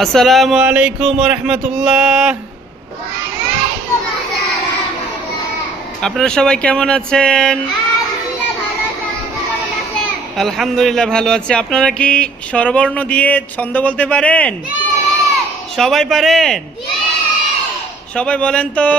আসসালামু আলাইকুম ওয়া রাহমাতুল্লাহ। আপনারা সবাই কেমন আছেন? আলহামদুলিল্লাহ ভালো আছি। আপনারা কি স্বরবর্ণ দিয়ে ছন্দ বলতে পারেন? সবাই পারেন? সবাই বলেন তো।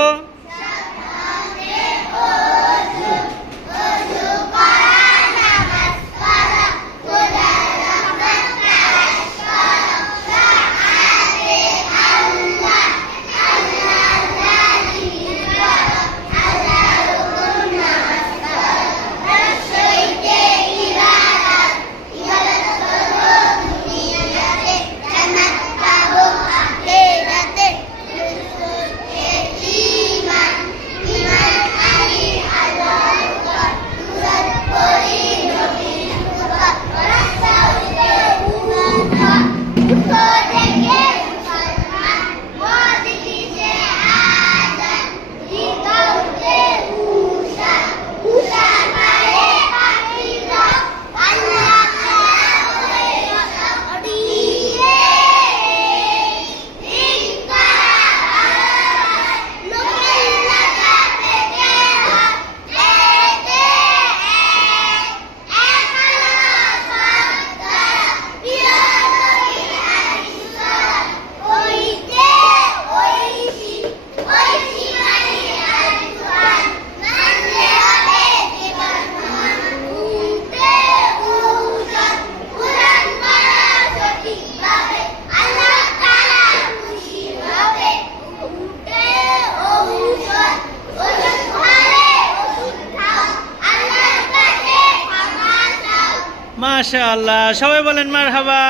মাশাআল্লাহ, সবাই বলেন মারহাবা।